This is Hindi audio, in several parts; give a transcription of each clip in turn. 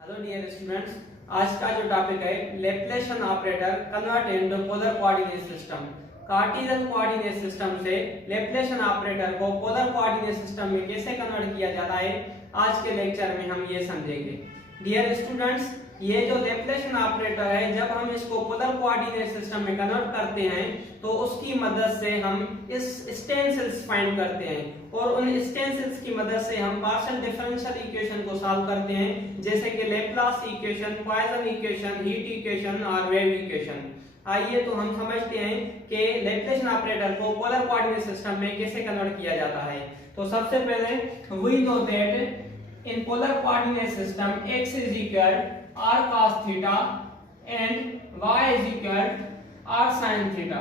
हेलो डियर स्टूडेंट्स, आज का जो टॉपिक है Laplacian operator convert into polar coordinate system. Cartesian coordinate system से लैप्लासियन ऑपरेटर को पोलर कोऑर्डिनेट सिस्टम में कैसे कन्वर्ट किया जाता है, आज के लेक्चर में हम ये समझेंगे। डियर स्टूडेंट्स, ये जो लैप्लासियन ऑपरेटर है, जब हम इसको पोलर कोऑर्डिनेट सिस्टम में कन्वर्ट करते हैं तो उसकी मदद से हम इस स्टेंसिल्स फाइंड करते हैं और उन स्टेंसिल्स की मदद से हम पार्शियल डिफरेंशियल इक्वेशन को सॉल्व करते हैं, जैसे कि Laplace equation, Poisson equation, heat equation और वेव इक्वेशन। आइए तो हम समझते हैं कि लैप्लासियन ऑपरेटर को पोलर कोऑर्डिनेट सिस्टम में कैसे कन्वर्ट किया जाता है। तो सबसे पहले we know that in polar coordinate system x is equal r cos theta and y is equal r sin theta.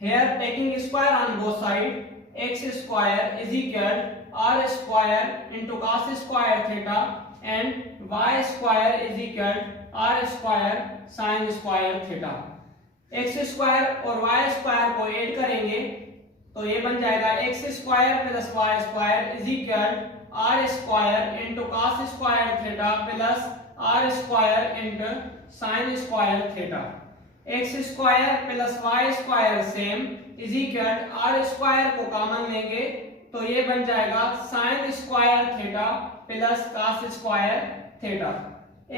Here taking square on both sides, x square is equal r square into cos square theta and y square is equal r square sin square theta. x square और y square को ऐड करेंगे तो ये बन जाएगा x square plus y square is equal r square into cos square theta plus r square into sin square theta. x square plus y square same is equal r square को कॉमन लेंगे तो ये बन जाएगा sin square theta plus cos square theta.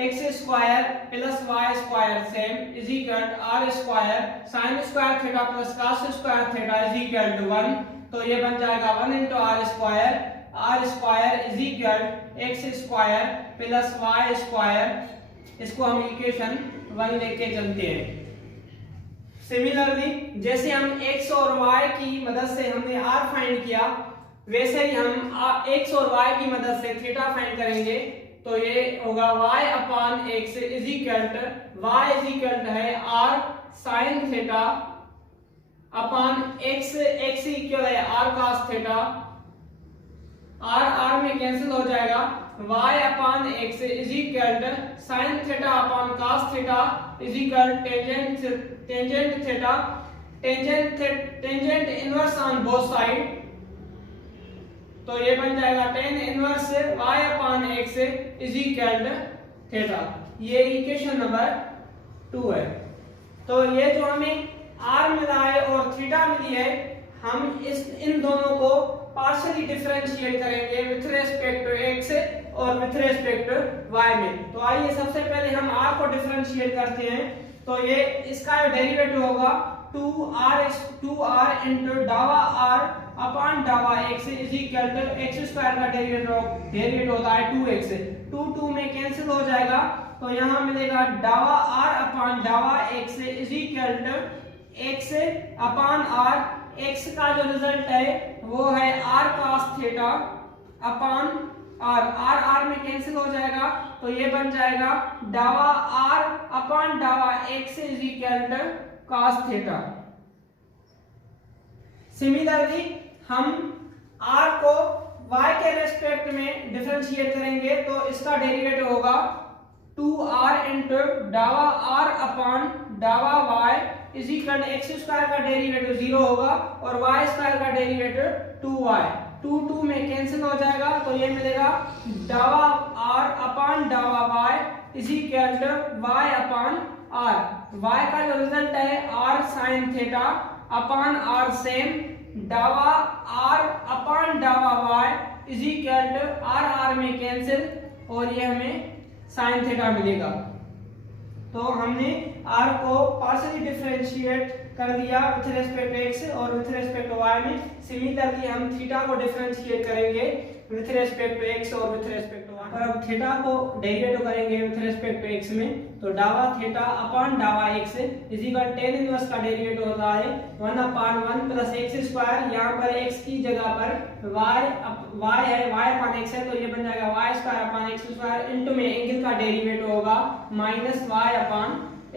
x square plus y square same is equal r square sin square theta plus cos square theta is equal to 1, तो ये बन जाएगा 1 into r square is equal x square plus y square। इसको हम इक्वेशन 1 लेके चलते हैं। सिमिलरली जैसे हम x और y की मदद से हमने r फाइंड किया, वैसे ही हम x और y की मदद से थीटा फाइंड करेंगे तो ये होगा y upon x is equal to है r sin theta upon x equal है r cos थीटा, r में कैंसिल हो जाएगा, y upon x is equal to sin theta upon cos theta is equal tangent theta, tangent inverse on both side, तो ये बन जाएगा tan inverse y upon x is equal to theta. ये इक्वेशन नंबर 2 है। तो ये जो हमें r मिला है और थीटा मिली है, हम इन दोनों को पार्शियली डिफरेंशिएट करेंगे विथ रेस्पेक्ट टू x और विथ रेस्पेक्ट टू y में। तो आइए सबसे पहले हम r को डिफरेंशिएट करते हैं। तो ये इसका डेरिवेटिव होगा 2r into डावा r अपॉन डावा x is equal to x square का डेरिवेटिव होता है 2x, 2 में कैंसिल हो जाएगा तो यहाँ मिलेगा डावा r अपॉन डावा x is equal to x upon r। x का जो रिजल्ट है वो है r cos theta upon r में कैंसिल हो जाएगा तो ये बन जाएगा डावा r अपॉन डावा x is equal to cos theta. Similarly हम r को y के रेस्पेक्ट में डिफरेंशिएट करेंगे तो इसका डेरिवेटिव होगा 2r into डावा r अपॉन डावा y is equal to x square का डेरिवेटिव 0 होगा और y स्क्वायर का डेरिवेटिव 2y, 2 में कैंसिल हो जाएगा तो ये मिलेगा डावा r अपॉन डावा y is equal to y upon r। y का जो रिजल्ट है r sin theta upon r same डावा r अपॉन डावा y is equal to r में कैंसिल और ये हमें sin थीटा मिलेगा। तो हमने r को पार्शियली डिफरेंशिएट कर दिया विथ रेस्पेक्ट टू x और विथ रेस्पेक्ट टू y में। सिमिलरली हम थीटा को डिफरेंशिएट करेंगे विथ रेस्पेक्ट टू x और विथ रेस्पेक्ट टू y। और अब थीटा को डेरिवेटिव करेंगे विथ रेस्पेक्ट टू x में तो डावा थीटा अपॉन डावा x is equal tan inverse का डेरिवेटिव होता है 1 अपॉन 1 प्लस x स्क्वायर, यहाँ पर x की जगह पर y है, y अपॉन x है तो ये बन जाएगा y square upon x square into में एंगल का डेरिवेटिव होगा minus y upon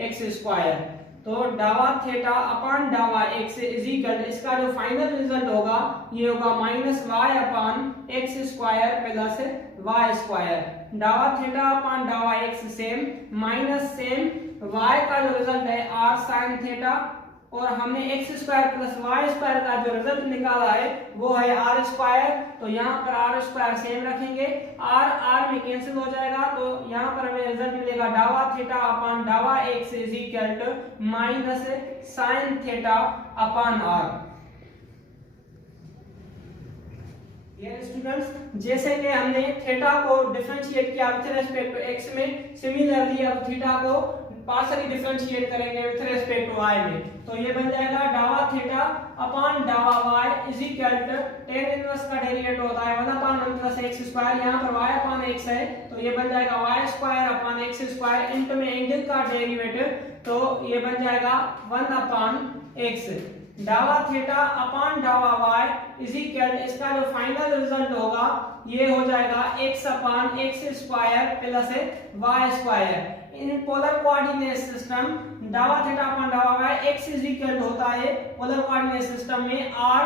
x square. तो डावा थीटा अपॉन डावा x इज इक्वल, इसका जो फाइनल रिजल्ट होगा ये होगा minus y upon x square plus y square. डावा थीटा अपॉन डावा x same minus same, y का जो रिजल्ट है r sin थीटा और हमने x square plus y square का जो रिजल्ट निकाला है वो है आर स्क्वायर। तो यहाँ पर आर स्क्वायर सेम रखेंगे, आर आर में कैंसिल हो जाएगा, तो यहाँ पर हमें रिजल्ट मिलेगा डावा थीटा अपान डावा x is equal to minus sine theta upon r. Students, जैसे कि हमने थीटा को डिफरेंशिएट किया विथ रेस्पेक्ट टू एक्स में, सिमिलरली अब थीटा को पार्शियली डिफरेंशिएट करेंगे विथ रेस्पेक्ट टू y में। तो ये बन जाएगा डावा थीटा अपान डावा y is equal to tan inverse का डेरिवेटिव होता है 1 अपान 1 प्लस x स्क्वायर, यहाँ पर y अपान x है तो ये बन जाएगा y square upon x square into में एंगल का डेरिवेटिव, तो ये बन जाएगा 1 अपान x। डावा थीटा अपान डावा y इज इक्वल, इसका जो फाइनल रिजल्ट होगा ये हो जाएगा x अपान x square plus y square. इन पोलर कोऑर्डिनेट सिस्टम डावा थीटा अपान डावा y x इज इक्वल होता है पोलर कोऑर्डिनेट सिस्टम में r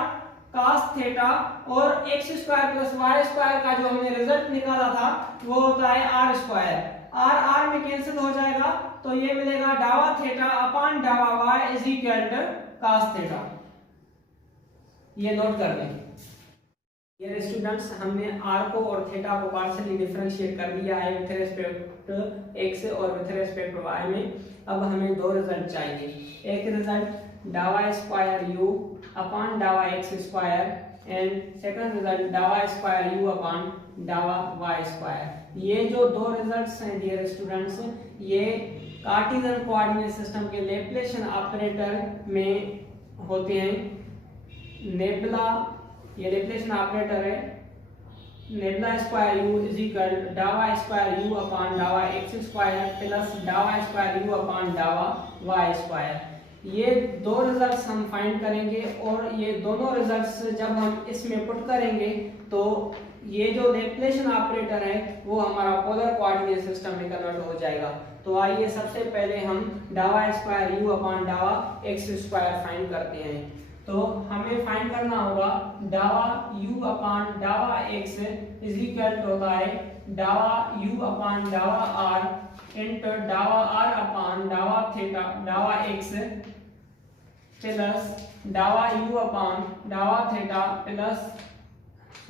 cos थीटा, और x square plus y square का जो हमने रिजल्ट निकाला था वो होता है r स्क्वायर। r r में कैंसिल हो जाएगा तो ये मिलेगा डावा थीटा अपान डावा y is equal to cos theta. ये नोट कर लें। ये स्टूडेंट्स, हमने r को और थीटा को पार्शियली डिफरेंशिएट कर दिया है विथ रिस्पेक्ट x और विथ रिस्पेक्ट y में। अब हमें दो रिजल्ट चाहिए, एक रिजल्ट डावा स्क्वायर u अपान डावा x square and second result डावा स्क्वायर u अपान डावा y स्क्वायर। ये जो दो रिजल्ट्स हैं डियर स्टूडेंट्स, ये कार्टेशियन कोऑर्डिनेट सिस्टम के लैप्लेशियन ऑपरेटर में होते हैं। नेबुला, ये लैप्लेशियन ऑपरेटर है, nebula square u is equal डावा स्क्वायर u अपान डावा x स्क्वायर प्लस डावा स्क्वायर u अपान डावा y स्क्वायर। ये दो रिजल्ट्स हम फाइंड करेंगे और ये दोनों रिजल्ट्स जब हम इसमें पुट करेंगे तो ये जो लैप्लेशियन ऑपरेटर है वो हमारा पोलर कोऑर्डिनेट सिस्टम में कन्वर्ट हो जाएगा। तो आइए सबसे पहले हम डावा स्क्वायर u अपान डावा x स्क्वायर फाइंड करते हैं। तो हमें फाइंड करना होगा डावा u अपान डावा x इज इक्वल होता है डावा u अपान डावा r इंटू डावा r अपान डावा थीटा डावा x प्लस डावा u अपान डावा थीटा प्लस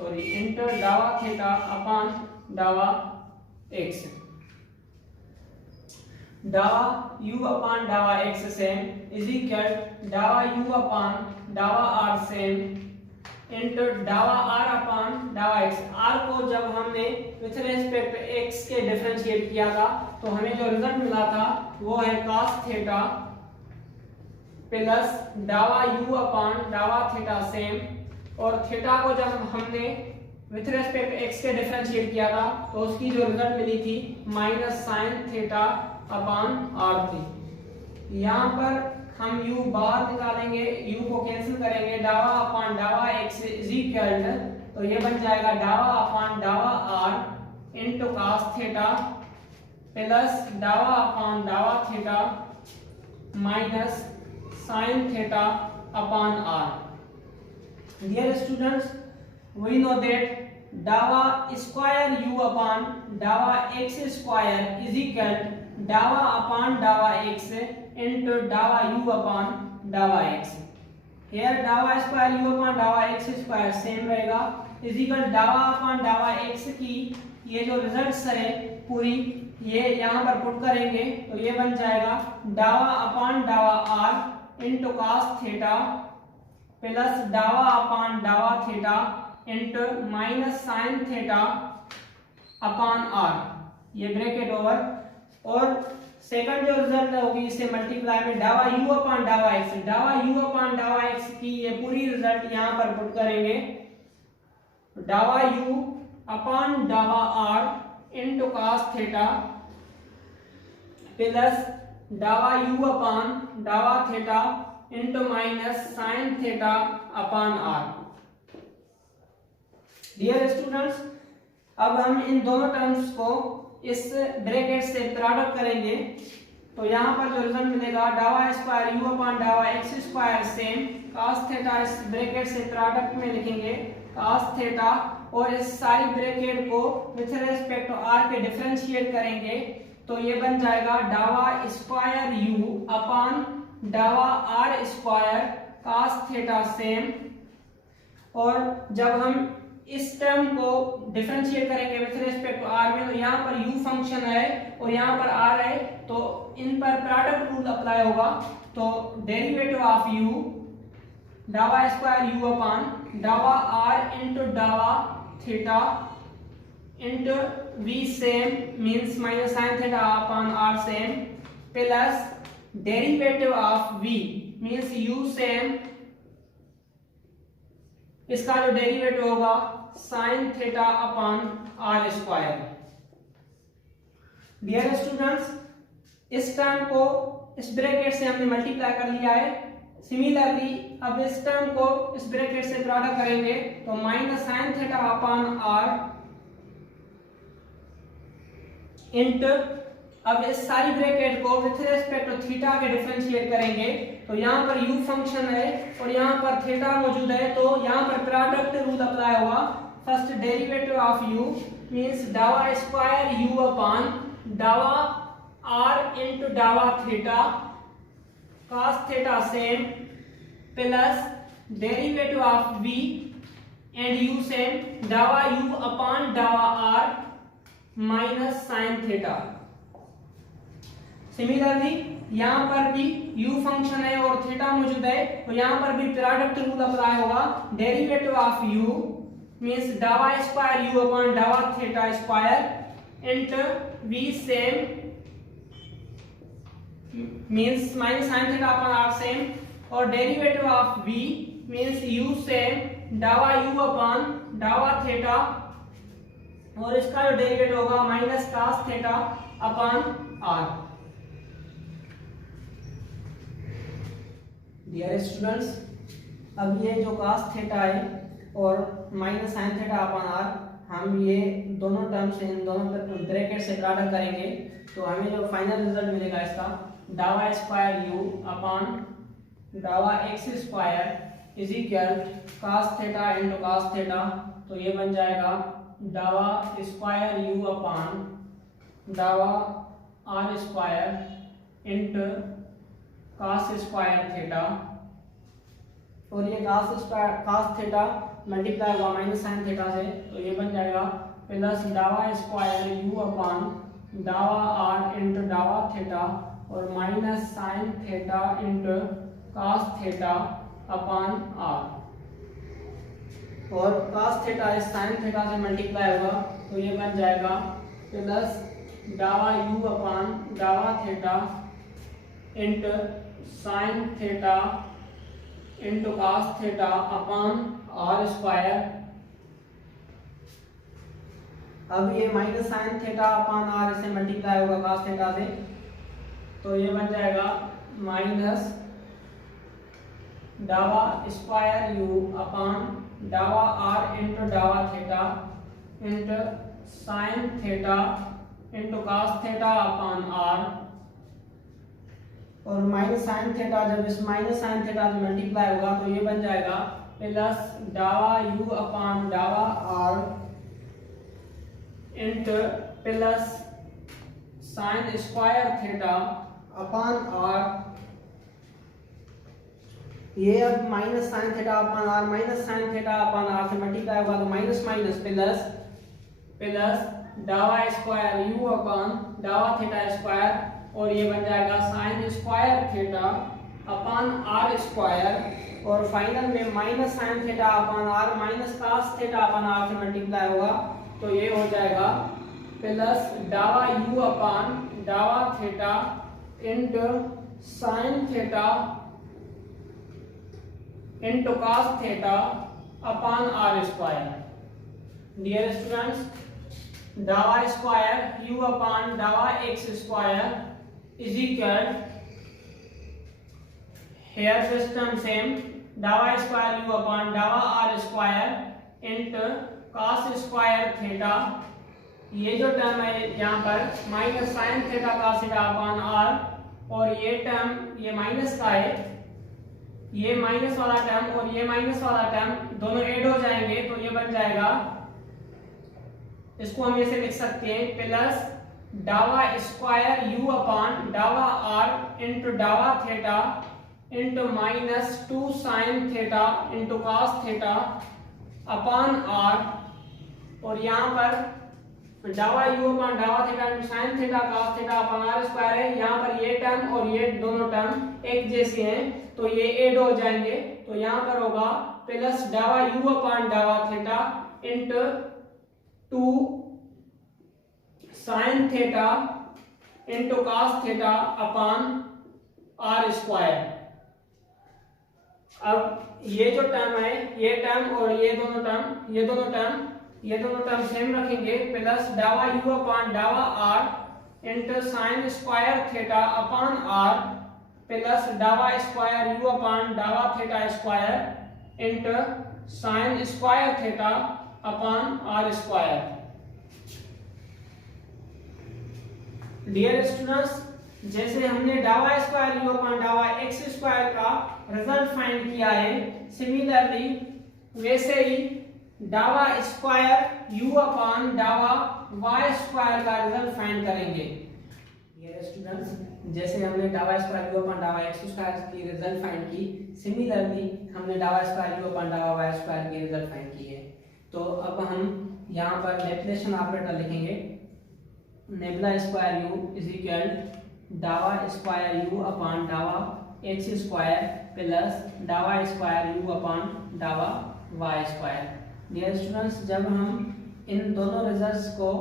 इंटू डावा थीटा अपान डावा x। डावा u अपान डावा x सेम इज इक्वल डावा u अपान डावा r सेम इंटू डावा r अपान डावा x। r को जब हमने विथ रेस्पेक्ट x के डिफरेंशिएट किया था तो हमें जो रिजल्ट मिला था वो है cos थीटा प्लस डावा u अपान डावा थीटा सेम, और थीटा को जब हमने विथ रेस्पेक्ट x के डिफरेंशिएट किया था तो उसकी जो रिजल्ट मिली थी माइनस साइन थीटा अपान r थी। यहाँ पर हम u बाहर निकालेंगे, u को कैंसिल करेंगे, डावा अपान डावा x इज इक्वल, तो ये बन जाएगा डावा अपान डावा r into cos theta plus डावा अपान डावा theta minus sine theta upon r। Dear students, we know that डावा स्क्वायर u अपॉन डावा x स्क्वायर इज इक्वल डावा अपॉन डावा x इनटू डावा u अपॉन डावा x। Here डावा स्क्वायर u अपॉन डावा x स्क्वायर सेम रहेगा इज इक्वल डावा अपॉन डावा x की ये जो रिजल्ट्स है पूरी ये यहाँ पर पुट करेंगे तो ये बन जाएगा डावा अपॉन डावा r into cos theta plus डावा अपॉन डावा theta into minus sine theta upon r, ये ब्रैकेट ओवर, और सेकंड जो रिजल्ट होगी इससे मल्टीप्लाई में डावा u अपॉन डावा x, डावा u अपॉन डावा x की ये पूरी रिजल्ट यहाँ पर पुट करेंगे डावा u अपॉन डावा r into cos theta plus डावा u अपॉन डावा theta into minus sine theta upon r। Dear students, अब हम इन दोनों टर्म्स को इस ब्रैकेट से प्रोडक्ट करेंगे तो यहाँ पर जो रिजल्ट मिलेगा डावा स्क्वायर u अपॉन डावा x square same cos theta, इस ब्रैकेट से प्रोडक्ट में लिखेंगे cos थीटा और इस सारी ब्रैकेट को विथ रेस्पेक्ट टू r पे डिफरेंशिएट करेंगे तो ये बन जाएगा डावा स्क्वायर u अपॉन डावा r square cos theta same. और जब हम इस टर्म को डिफरेंशिएट करेंगे विथ रिस्पेक्ट टू आर में, तो यहाँ पर u फंक्शन है और यहाँ पर r है, तो इन पर प्रोडक्ट रूल अप्लाई होगा। तो डेरिवेटिव ऑफ u डावा स्क्वायर u अपॉन डावा r इंटू डावा theta into v same means minus sine theta upon r same plus derivative of v means u same, इसका जो डेरिवेटिव होगा sine theta upon r square. Dear students, इस टर्म को इस ब्रैकेट से हमने मल्टीप्लाई कर लिया है। सिमिलरली अब इस टर्म को इस ब्रैकेट से प्रोडक्ट करेंगे तो minus sine theta upon r into, अब इस सारी ब्रैकेट को विथ रिस्पेक्ट टू थीटा के डिफरेंशिएट करेंगे तो यहाँ पर u फंक्शन है और यहाँ पर थीटा मौजूद है, तो यहाँ पर प्रोडक्ट रूल अप्लाई होगा। First derivative of u means डावा स्क्वायर u अपॉन डावा r इंटू डावा theta cos theta same plus derivative of v and u same डावा u अपॉन डावा r minus sine theta. Similarly यहाँ पर भी u फंक्शन है और थीटा मौजूद है, तो यहाँ पर भी प्रोडक्ट रूल अप्लाई होगा। डेरिवेटिव ऑफ u मींस डावा स्क्वायर u अपॉन डावा theta square into v same means minus sine theta upon r same, और derivative of v means u same डावा u अपॉन डावा थीटा, और इसका जो डेरिवेटिव होगा minus cos theta upon r। Dear students, अब ये जो cos थीटा है और minus sine theta upon r, हम ये दोनों टर्म्स इन दोनों ब्रैकेट से प्रोडक्ट करेंगे तो हमें जो फाइनल रिजल्ट मिलेगा इसका डावा स्क्वायर u अपॉन डावा x square is equal cos theta into cos theta, तो ये बन जाएगा डावा स्क्वायर u अपॉन डावा r square into cos square theta, और ये cos थीटा मल्टीप्लाई होगा माइनस साइन थीटा से, तो ये बन जाएगा प्लस डावा स्क्वायर u अपॉन डावा r इंटू डावा थीटा और minus sine theta into cos theta upon r, और cos थीटा इस साइन थीटा से मल्टीप्लाई होगा तो ये बन जाएगा प्लस डावा u अपॉन डावा theta into sine theta into cos theta upon r square. अब ये minus sine theta upon r से मल्टीप्लाई होगा cos थीटा से, तो ये बन जाएगा माइनस डावा स्क्वायर u अपॉन डावा r इंटू डावा theta into sine theta into cos theta upon r, और माइनस साइन थीटा जब इस माइनस साइन थीटा से मल्टीप्लाई होगा तो ये बन जाएगा प्लस डावा u अपॉन डावा r into plus sign square theta upon r। ये अब minus sine theta upon r minus sine theta upon r से मल्टीप्लाई होगा तो माइनस माइनस प्लस प्लस डावा स्क्वायर u अपॉन डावा थीटा स्क्वायर, और ये बन जाएगा sine square theta upon r square, और फाइनल में minus sine theta upon r minus cos theta upon r से मल्टीप्लाई होगा तो ये हो जाएगा प्लस डावा u अपॉन डावा theta into sine theta into cos theta upon r square. Dear students, डावा स्क्वायर u अपॉन डावा x square is equal, here system same, डावा स्क्वायर u अपॉन डावा r square into cos square theta, ये जो टर्म है यहाँ पर minus sine theta cos theta upon r, और ये टर्म ये माइनस का है, ये माइनस वाला टर्म और ये माइनस वाला टर्म दोनों ऐड हो जाएंगे तो ये बन जाएगा, इसको हम ऐसे लिख सकते हैं प्लस डावा स्क्वायर u अपॉन डावा r इंटू डावा theta into minus 2 sine theta into cos theta upon r, और यहाँ पर डावा यू अपॉन डावा theta into sine theta cos theta upon r square है। यहाँ पर ये टर्म और ये दोनों टर्म एक जैसे हैं तो ये ऐड हो जाएंगे, तो यहाँ पर होगा प्लस डावा यू अपॉन डावा theta into 2 sine theta into cos theta upon r square. अब ये जो टर्म है, ये टर्म और ये दोनों टर्म सेम रखेंगे, प्लस डावा यू अपॉन डावा r into sine square theta upon r plus डावा स्क्वायर यू अपॉन डावा theta square into sine square theta upon r square. Dear students, जैसे हमने डावा स्क्वायर यू अपॉन डावा एक्स स्क्वायर का रिजल्ट फाइंड किया है, सिमिलरली वैसे ही डावा स्क्वायर यू अपॉन डावा वाई स्क्वायर का रिजल्ट फाइंड करेंगे। डियर स्टूडेंट्स, जैसे हमने डावा स्क्वायर यू अपॉन डावा एक्स स्क्वायर की रिजल्ट फाइंड की, सिमिलरली हमने डावा स्क्वायर यू अपॉन डावा वाई स्क्वायर की रिजल्ट फाइंड की है। तो अब हम यहाँ पर लैप्लेशियन ऑपरेटर लिखेंगे, nebula square you is equal डावा स्क्वायर यू अपॉन डावा एक्स स्क्वायर प्लस डावा स्क्वायर यू अपॉन डावा वाई स्क्वायर। डियर स्टूडेंट्स, जब हम इन दोनों रिजल्ट्स को,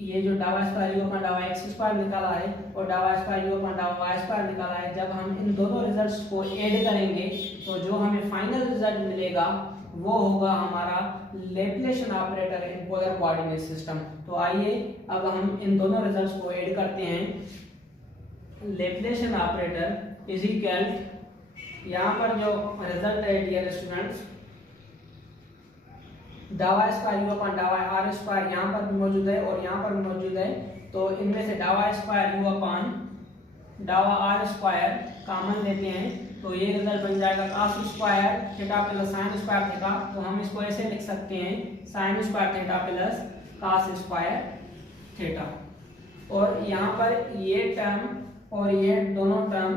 ये जो डावा स्क्वायर यू अपॉन डावा एक्स स्क्वायर निकाला है और डावा स्क्वायर यू अपॉन डावा वाई स्क्वायर निकाला है, जब हम इन दोनों रिजल्ट्स को ऐड करेंगे तो जो हमें फाइनल रिजल्ट मिलेगा वो होगा हमारा Laplacian operator in polar coordinate system. तो आइए अब हम इन दोनों रिजल्ट्स को ऐड करते हैं। लैप्लेशियन ऑपरेटर इज इक्वल, यहाँ पर जो रिजल्ट है डियर स्टूडेंट्स, डावा स्क्वायर यू अपॉन डावा आर स्क्वायर यहाँ पर भी मौजूद है और यहाँ पर भी मौजूद है, तो इनमें से डावा स्क्वायर यू अपॉन डावा आर स्क्वायर कॉमन लेते हैं तो ये रिजल्ट बन जाएगा cos square theta plus sin square theta. तो हम इसको ऐसे लिख सकते हैं sin square theta plus cos square theta. और यहाँ पर ये टर्म और ये दोनों टर्म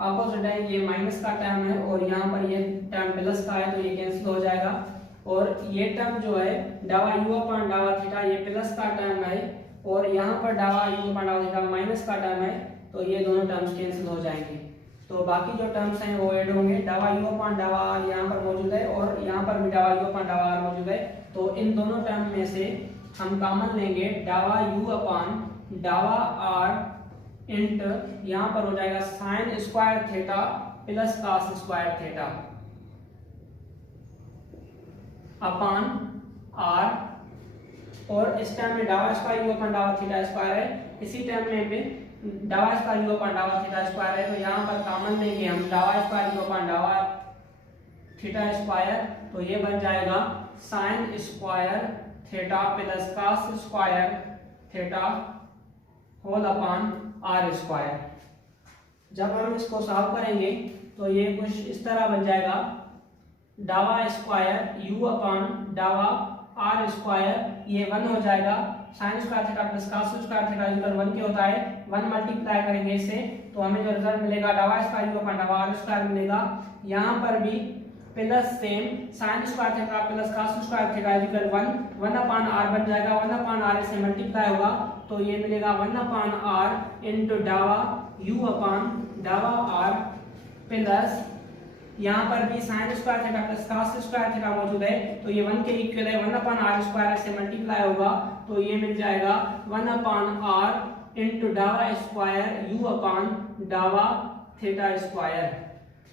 अपोजिट है, ये माइनस का टर्म है और यहाँ पर ये टर्म प्लस का है तो ये कैंसिल हो जाएगा। और ये टर्म जो है डावा यू अपॉन डावा थीटा ये प्लस का टर्म है और यहाँ पर डावा यू अपॉन डावा थीटा माइनस का टर्म है, तो ये दोनों टर्म्स कैंसिल हो जाएंगे। तो बाकी जो टर्म्स हैं वो ऐड होंगे। डावा यू अपॉन डावा आर यहाँ पर मौजूद है और यहाँ पर भी डावा यू अपॉन डावा आर मौजूद है, तो इन दोनों टर्म में से हम कॉमन लेंगे डावा यू अपॉन डावा आर इंटू यहाँ पर हो जाएगा sine square theta plus cos square theta upon r. और इस टर्म में डावा स्क्वायर यू अपॉन डावा थीटा स्क्वायर है, इसी टर्म में भी डावा स्क्वायर यू अपॉन डावा थीटा स्क्वायर है, तो यहाँ पर कॉमन लेंगे हम डावा स्क्वायर यू अपॉन डावा थीटा स्क्वायर, तो ये बन जाएगा sine square theta plus cos square theta whole upon r square. जब हम इसको सॉल्व करेंगे तो ये कुछ इस तरह बन जाएगा, डावा स्क्वायर यू अपॉन डावा आर स्क्वायर ये 1 हो जाएगा, sine square theta plus cos square theta equal 1 के होता है, 1 मल्टीप्लाई करेंगे इससे तो हमें जो रिजल्ट मिलेगा डावा स्क्वायर यू अपॉन डावा आर स्क्वायर मिलेगा। यहाँ पर भी plus same sine square theta plus cos square theta equal 1 अपॉन आर बन जाएगा, 1 अपॉन आर से मल्टीप्लाई होगा तो ये मिलेगा 1 अपॉन आर इंटू डावा यू अपॉन डावा आर प्लस यहाँ पर भी sign square theta plus cos square theta मौजूद है, तो ये 1 के इक्वल है, 1 अपॉन आर स्क्वायर से मल्टीप्लाई होगा तो ये मिल जाएगा 1 अपॉन आर इंटू डावा स्क्वायर यू अपॉन डावा थीटा स्क्वायर।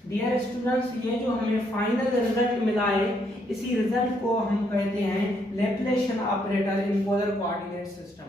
डियर स्टूडेंट्स, ये जो हमें फाइनल रिजल्ट मिला है इसी रिजल्ट को हम कहते हैं Laplacian operator in polar coordinate system.